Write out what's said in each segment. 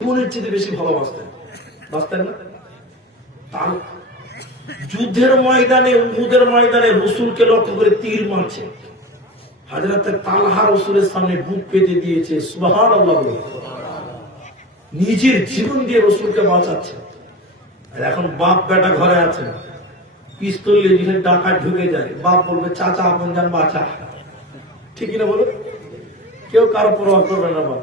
জীবনের চেয়ে বেশি ভালোবাসতেন। বাঁচতেন না? তার যুদ্ধের ময়দানে, উহুদের ময়দানে রসুলকে লক্ষ্য করে তীর মারছে। হাজরাতে তালহা রসুলের সামনে বুক পেতে দিয়েছে আল্লাহ নিজের জীবন দিয়ে রসুলকে বাঁচাচ্ছে। আর এখন বাপ বেটা ঘরে আছে। পিস্তল নিয়ে যেখানে ঢুকে যায়, বাপ বলবে, চাচা, আপন যান বাঁচা। ঠিকই না বলো? কেউ কারও পরোয়া করবে না বাপ।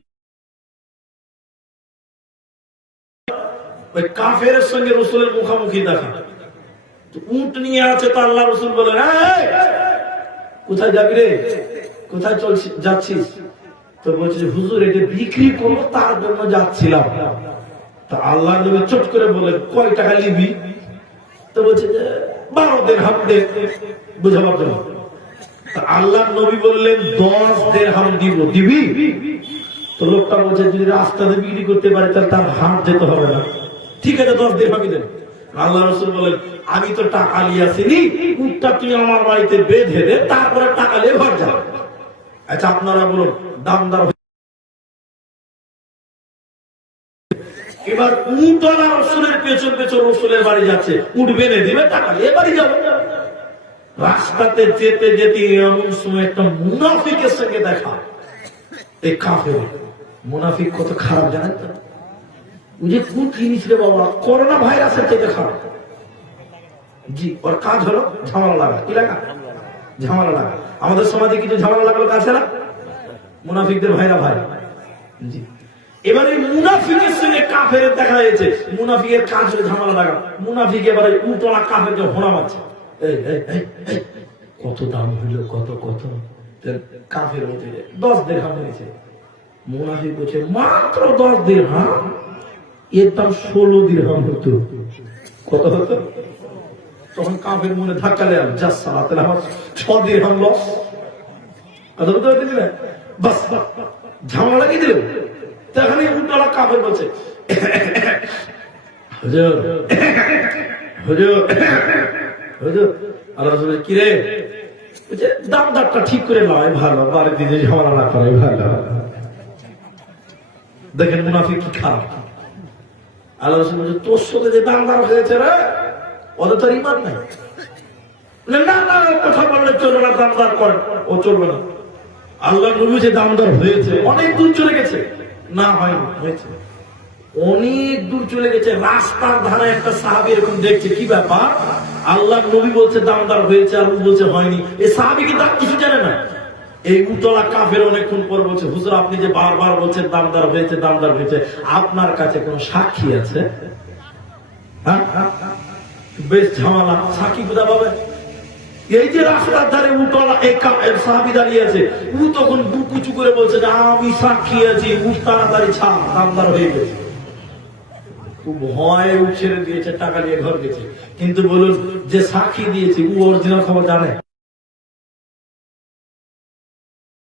ওই কাফের সঙ্গে রসুলের মুখামুখি দেখা। উট নিয়ে আছে তো আল্লাহ রসুল বলেন "এই, কোথায় যাবি রে? কোথায় চলছিস যাচ্ছিস? তো বলছে হুজুর এটা বিক্রি করব তার জন্য যাচ্ছিলাম। তা আল্লাহ নবী চট করে বলেন কয় টাকা নিবি? তো বলছে বারো দিন হাম দে। বুঝাবার জন্য। আল্লাহ নবী বললেন দশ দের হাম দিব। দিবি? তো লোকটা বলছে যদি রাস্তাতে বিক্রি করতে পারে তাহলে তার হাট যেতে হবে না। ঠিক আছে দশ দিন ভাবি দেন আল্লাহ রসুল বলেন, আমি তো টাকা নিয়ে আসিনি উটটা তুমি আমার বাড়িতে বেঁধে দে, তারপরে টাকা নিয়ে ঘর যাও আচ্ছা আপনারা বলুন, দামদার এবার উটওয়ালা রসুলের পেছন পেছন রসুলের বাড়ি যাচ্ছে। উঠ বেঁধে দিবে, টাকা নিয়ে বাড়ি যাবে। রাস্তাতে যেতে যেতে এমন সময় একটা মুনাফিকের সঙ্গে দেখা। এই কাফের, মুনাফিক কত খারাপ জানেন তো? যে কোন জিনিস রে বাবা করোনা ভাইরাসের থেকে খারাপ। জি ওর কাজ হলো ঝামেলা লাগা কি লাগা? ঝামেলা লাগা। আমাদের সমাজে কিছু ঝামেলা লাগল কাছে না? মুনাফিকদের ভাইরা ভাই। জি। এবার মুনাফিকের সঙ্গে কাফের দেখা হয়েছে। মুনাফিকের কাজ হলো ঝামেলা লাগা। মুনাফিক এবারে উতলা কাফেরকে হোনা মারছে। কত দাম হইল কত কত? কাফের যে, দশ দেড় হাম নিয়েছে মুনাফিক বলছে মাত্র দশ দেড় হাম এর দাম ষোলো দিরহাম হতো কত? হতো তখন কাফের মনে ধাক্কা দেয় যা সালা তাহলে আমার ছ দিরহাম লস হতো দিলি? না বাস ঝামেলা দিল। কাফের বলছে আল্লাহ কি রে? দাম ঠিক করে নয় ভালো বাড়িতে যে ঝামেলা না করে ভালো। দেখেন মুনাফিক কি খারাপ। আল্লাহ রসুল বলছে, তোর সাথে যে দামদার হয়েছে রে, ওদের তোর ইমান নাই। না না কথা বললে চলবে না, দামদার করে। ও চলবে না। আল্লাহ নবী যে দামদার হয়েছে, অনেক দূর চলে গেছে। না হয়নি হয়েছে। অনেক দূর চলে গেছে, রাস্তার ধারে একটা সাহাবি এরকম দেখছে। কি ব্যাপার? আল্লাহ নবী বলছে, দামদার হয়েছে, আর বলছে, হয়নি। এই সাহাবি কি তার কিছু জানে না? এই উতলা কাফের অনেকক্ষণ পর বলছে, হুজুর, আপনি যে বারবার বলছেন, দামদার হয়েছে দামদার হয়েছে, আপনার কাছে কোন সাক্ষী আছে? হ্যাঁ? বেশ ঝামেলা। সাক্ষী কোথা পাবে? এই যে রাস্তার ধারে উতলা, এই কা- এই সাহাবি দাঁড়িয়ে আছে, ও তখন বুক উঁচু করে বলছে যে, আমি সাক্ষী আছি, উঠ তাড়াতাড়ি ছাড়, দামদার হয়ে গেছে। ভয়ে ছেড়ে দিয়েছে, টাকা নিয়ে ঘর গেছে। কিন্তু বলুন, যে সাক্ষী দিয়েছে, ও অরিজিনাল খবর জানে?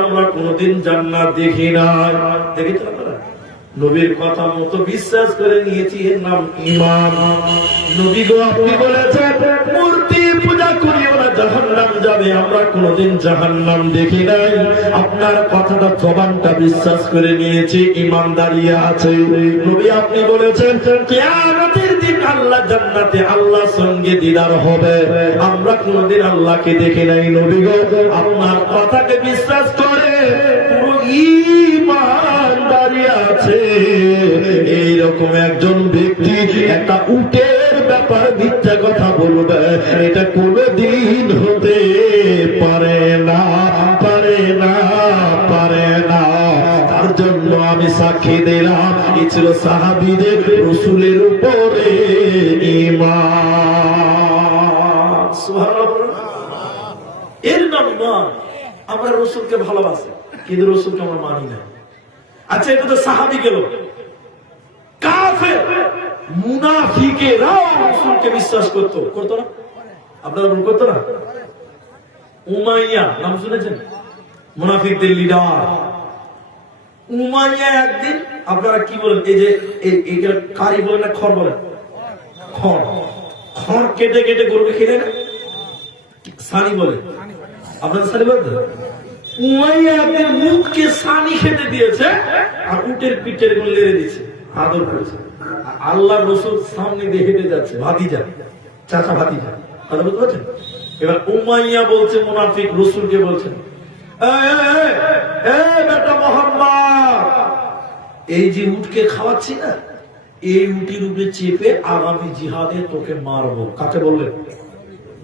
আমরা কোনোদিন জান্নাত দেখি নাই। দেখি তো নবীর কথা মতো বিশ্বাস করে নিয়েছি এর নাম ইমান নবী গো, আপনি বলেছেন জাহান্নাম যাবে, আমরা কোনোদিন জাহান্নাম দেখি নাই। আপনার কথাটা জবানটা বিশ্বাস করে নিয়েছি ইমান দাঁড়িয়ে আছে। নবী আপনি বলেছেন, কিয়ামতের দিন আল্লাহ জান্নাতে আল্লাহ সঙ্গে দিদার হবে। আমরা আল্লাহকে দেখি নাই, নবী গো। আপনার কথাকে বিশ্বাস করে পুরো ইমান আছে। এইরকম একজন ব্যক্তি, একটা উটের ব্যাপার মিথ্যা কথা বলবে। এটা কোনোদিন হতে পারে না পারে না পারে না। তার জন্য আমি সাক্ষী দিলাম ছিল সাহাবিদের রসুলের উপরে এর নাম আমরা রসুলকে ভালোবাসি, কিন্তু রসুলকে আমরা মানি না। আচ্ছা এটা তো সাহাবি গেল। কাফের। বিশ্বাস করতো। করতো না? আপনারা করতো না? উমাইয়া, নাম শুনেছেন? মুনাফিকদের লিডার উমাইয়া একদিন, আপনারা কি বলেন? এই যে কারি বলেন না, খড় বলেন? খড়। খড় কেটে কেটে গরুকে খেলে না? সানি বলে। আপনাদের সানি বলতে উমাইয়া একদিন মুখকে সানি খেতে দিয়েছে, আর উটের পিঠেরগুলো লেড়ে দিচ্ছে আদর করেছে। আল্লাহ রসুল সামনে দিয়ে হেঁটে যাচ্ছে ভাতিজা চাচা ভাতিজা। কথা বুঝতে পারছেন? এবার উমাইয়া বলছে মুনাফিক রসুলকে বলছেন "এই, যে উটকে খাওয়াচ্ছি না এই উটির উপরে চেপে আগামী জিহাদে তোকে মারবো। কাকে বললেন?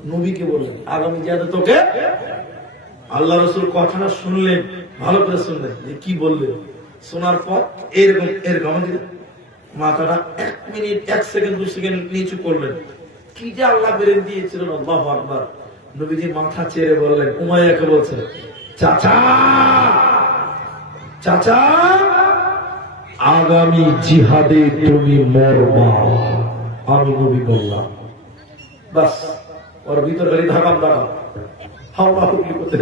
নবীকে বললেন আগামী জিহাদে তোকে আল্লাহ রসুল কথাটা শুনলেন ভালো করে শুনলেন। যে কি বললেন? শোনার পর এরকম এরকম আমাদের মাথাটা এক মিনিট, এক সেকেন্ড, দু সেকেন্ড নিচু করলেন। কি যে আল্লাহ বেরেন দিয়েছিলেন, আল্লাহ আকবার। নবীজি মাথা চেড়ে বললেন, উমাইয়াকে বলছে, চাচা! চাচা! আগামী জিহাদে তুমি মরবা। আমি নবী বললাম, বাস, ওর ভিতর খালি ধাকাম ধাকাম। হাওড়া হুগলি করতে।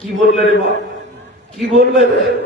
কি বললে রে বা কি বললে রে?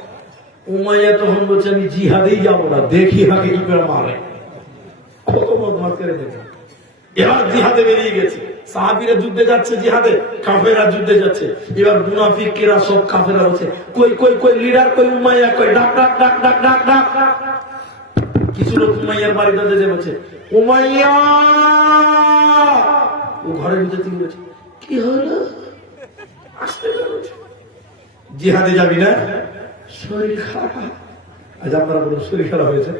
উমাইয়া তখন বলছে, আমি জিহাদেই যাব না, দেখি হাকে কি করে মারে। কত বদমাস করে দেখে। এবার জিহাদে বেরিয়ে গেছে। সাহাবিরা যুদ্ধে যাচ্ছে জিহাদে কাফেরা যুদ্ধে যাচ্ছে। এবার মুনাফিকেরা সব কাফেরা হচ্ছে কই কই কই লিডার কই, উমাইয়া, কই, ডাক ডাক ডাক ডাক ডাক ডাক। কিছু লোক উমাইয়ার বাড়িতে যেতে বলছে, উমাইয়া! ও ঘরের ভিতর থেকে বলছে, কি হলো? আসতে জিহাদে যাবি না? শরীর খারাপ। আজ আপনারা বলুন, শরীর খারাপ হয়েছে?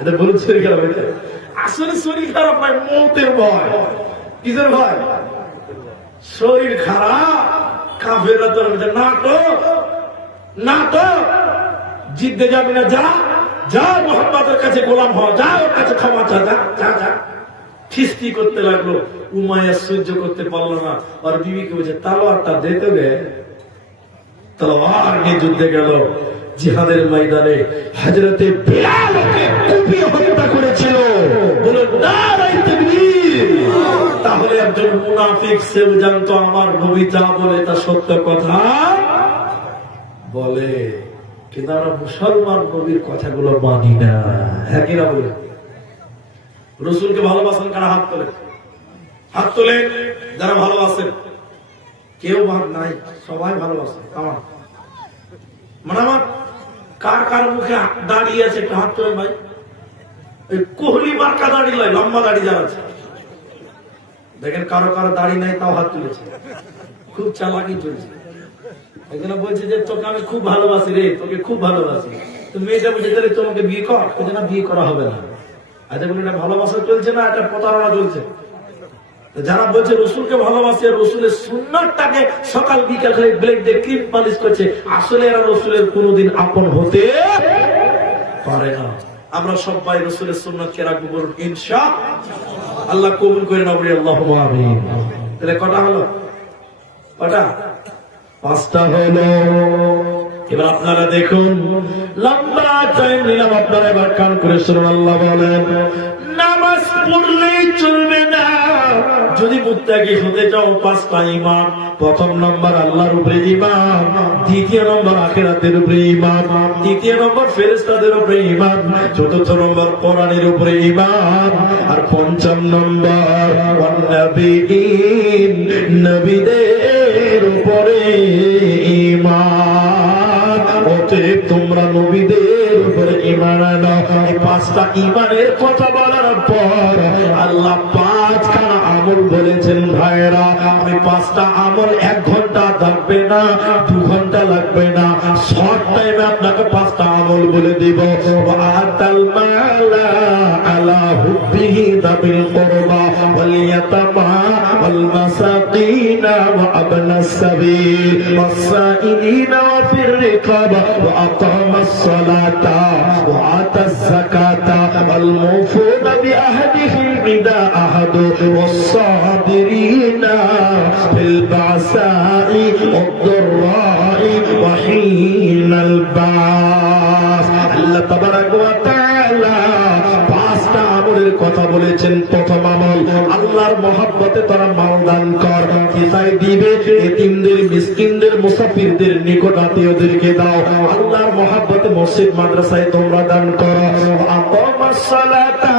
এটা বলুন, শরীর খারাপ হয়েছে? আসলে শরীর খারাপ নয় ভয়। কিসের ভয়? শরীর খারাপ। কাফেররা তোর মধ্যে নাটক নাটক। জিততে যাবি না, যা যা, মোহাম্মদের কাছে গোলাম যা, ওর কাছে ক্ষমা চা যা যা যা। খিস্তি করতে লাগল উমায়া সহ্য করতে পারল না। আর বিবিকে বলছে, তালোয়ারটা দিতে গে তলোয়ার নিয়ে যুদ্ধে গেল। জিহাদের ময়দানে হজরতে বিলালকে হত্যা করেছিল। তাকবীর। তাহলে একজন মুনাফিক সেও জানতো আমার নবী যা বলে তা সত্য কথা। বলে কিন্তু আমরা মুসলমান নবীর কথাগুলো মানি না। হ্যাঁ কিনা বলে রসুলকে ভালোবাসেন কারা? হাত তোলে হাত তোলে যারা ভালোবাসেন। কেউ ভাব নাই, সবাই ভালোবাসে। আমার মানে আমার কার কার মুখে দাঁড়িয়ে আছে, একটা হাত তোলেন ভাই। কোহলি মার্কা দাড়ি নয় লম্বা দাড়ি যারা আছে। দেখেন কারও কারও দাড়ি নাই, তাও হাত তুলেছে। খুব চালাকি চলছে। এখানে বলছে যে, তোকে আমি খুব ভালোবাসি রে, তোকে খুব ভালোবাসি। তো মেয়েটা বলছে, তাহলে তোমাকে বিয়ে কর? বলছে, না, বিয়ে করা হবে না। আচ্ছা বলে, এটা ভালোবাসা চলছে না এটা প্রতারণা চলছে? যারা বলছে রসুলকে ভালোবাসে, রসুলের সুন্নারটাকে সকাল বিকাল খালি ব্লেড দিয়ে ক্রিম পালিশ করছে, আসলে এরা রসুলের কোনোদিন আপন হতে পারে না। আমরা সবাই রসুলের সুন্নাতকে রাখব বলুন ইনশা আল্লাহ কবুল করে না বলি আল্লাহ তাহলে কটা হলো? কটা? পাঁচটা হলো। এবার আপনারা দেখুন, লম্বা টাইম নিলাম, আপনারা এবার কান করে শুনুন, আল্লাহ বলেন পড়লেই চলবে না। যদি হতে চাও প্রথম নম্বর আল্লাহর উপরে ইমান দ্বিতীয় নম্বর আখেরাতের উপরে ইমান তৃতীয় নম্বর ফেরেস্তাদের উপরে ইমান চতুর্থ নম্বর কোরআনের উপরে ইমান আর পঞ্চম নম্বর নবীদের উপরে ইমান অতএব তোমরা নবীদের ইমান আনো এই পাঁচটা ইমানের কথা বলার পর আল্লাহ আমল বলেছেন ভাইয়েরা, আমি পাঁচটা আমল এক ঘণ্টা থাকবে না, দু ঘণ্টা লাগবে না। শর্ট টাইমে আপনাকে পাঁচটা আমল বলে দিব। আতাল আহাদু ওয়াস والصابرين في البعثاء والضراء وحين البعث الله تبارك وتعالى পাঁচটা আমলের কথা বলেছেন প্রথম আমল আল্লাহর মহাব্বতে তারা মাল দান কর কিসাই দিবে এতিমদের মিসকিনদের মুসাফিরদের নিকট আত্মীয়দেরকে দাও আল্লাহর মহাব্বতে মসজিদ মাদ্রাসায় তোমরা দান করো আকামাস সালাতা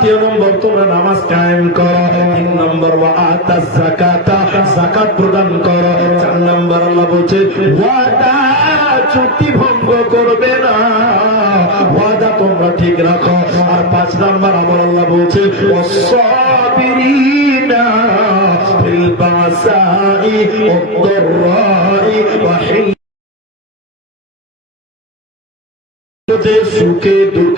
দ্বিতীয় নম্বর, তোমরা নামাজ কায়েম করো। তিন নম্বর ওয়া যাকাতা, যাকাত প্রদান করো। চার নম্বর, আল্লাহ বলছে, ওয়াদা চুক্তি ভঙ্গ করবে না। ওয়াদা তোমরা ঠিক রাখো। আর পাঁচ নাম্বার, আমার আল্লাহ বলছে ওয়াসাবিরিনা ফিল বাসাই ওয়াদ-দাররাই ওয়া সুখে দুঃখে